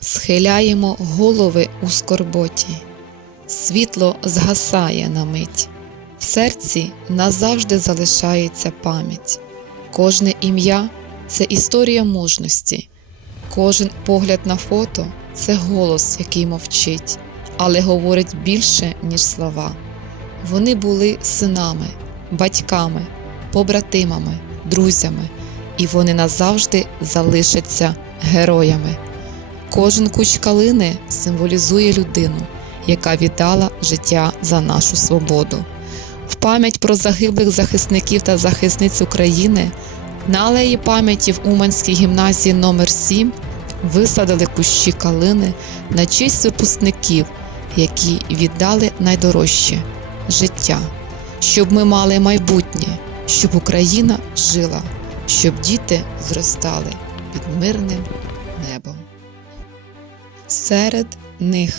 схиляємо голови у скорботі, світло згасає на мить, в серці назавжди залишається пам'ять. Кожне ім'я це історія мужності, кожен погляд на фото це голос, який мовчить, але говорить більше, ніж слова. Вони були синами, батьками, побратимами, друзями, і вони назавжди залишаться героями. Кожен кущ калини символізує людину, яка віддала життя за нашу свободу. В пам'ять про загиблих захисників та захисниць України на алеї пам'яті в Уманській гімназії номер 7 висадили кущі калини на честь випускників, які віддали найдорожче життя, щоб ми мали майбутнє, щоб Україна жила, щоб діти зростали під мирним небом. Серед них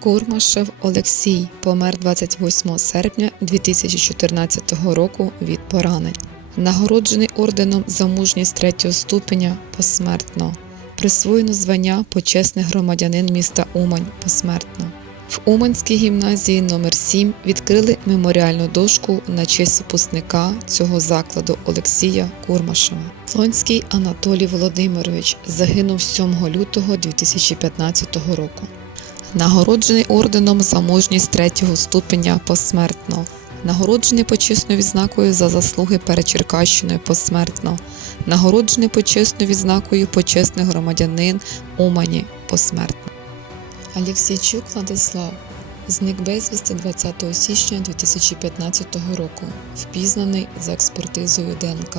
Курмашев Олексій помер 28 серпня 2014 року від поранень. Нагороджений орденом за мужність третього ступеня посмертно. Присвоєно звання почесний громадянин міста Умань посмертно. В Уманській гімназії номер 7 відкрили меморіальну дошку на честь випускника цього закладу Олексія Курмашева. Слонський Анатолій Володимирович загинув 7 лютого 2015 року. Нагороджений орденом за мужність третього ступеня посмертно. Нагороджений почесною відзнакою за заслуги перед Черкащиною посмертно. Нагороджений почесною відзнакою почесний громадянин Умані посмертно. Алексійчук Владислав зник безвісти 20 січня 2015 року, впізнаний за експертизою ДНК.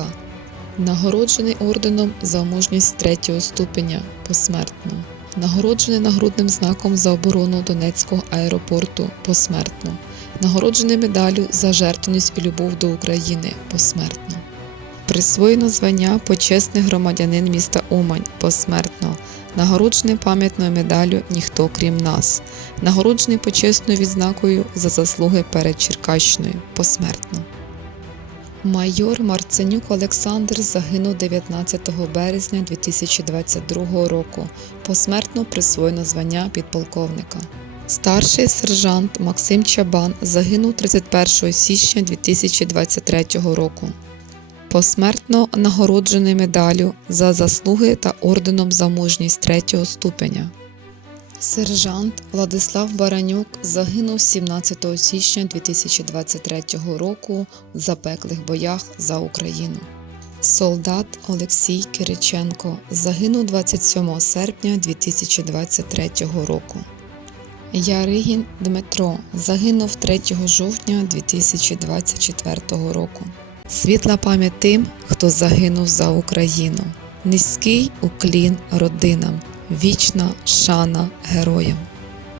Нагороджений орденом за мужність третього ступеня посмертно. Нагороджений нагрудним знаком за оборону Донецького аеропорту посмертно. Нагороджений медаллю за жертвність і любов до України посмертно. Присвоєно звання почесний громадянин міста Умань посмертно. Нагороджений пам'ятною медаллю Ніхто крім нас. Нагороджений почесною відзнакою за заслуги перед Черкащиною посмертно. Майор Марценюк Олександр загинув 19 березня 2022 року. Посмертно присвоєно звання підполковника. Старший сержант Максим Чабан загинув 31 січня 2023 року. Посмертно нагороджений медаллю за заслуги та орденом за мужність третього ступеня. Сержант Владислав Баранюк загинув 17 січня 2023 року в запеклих боях за Україну. Солдат Олексій Кириченко загинув 27 серпня 2023 року. Яригін Дмитро загинув 3 жовтня 2024 року. Світла пам'ять тим, хто загинув за Україну. Низький уклін родинам, вічна шана героям.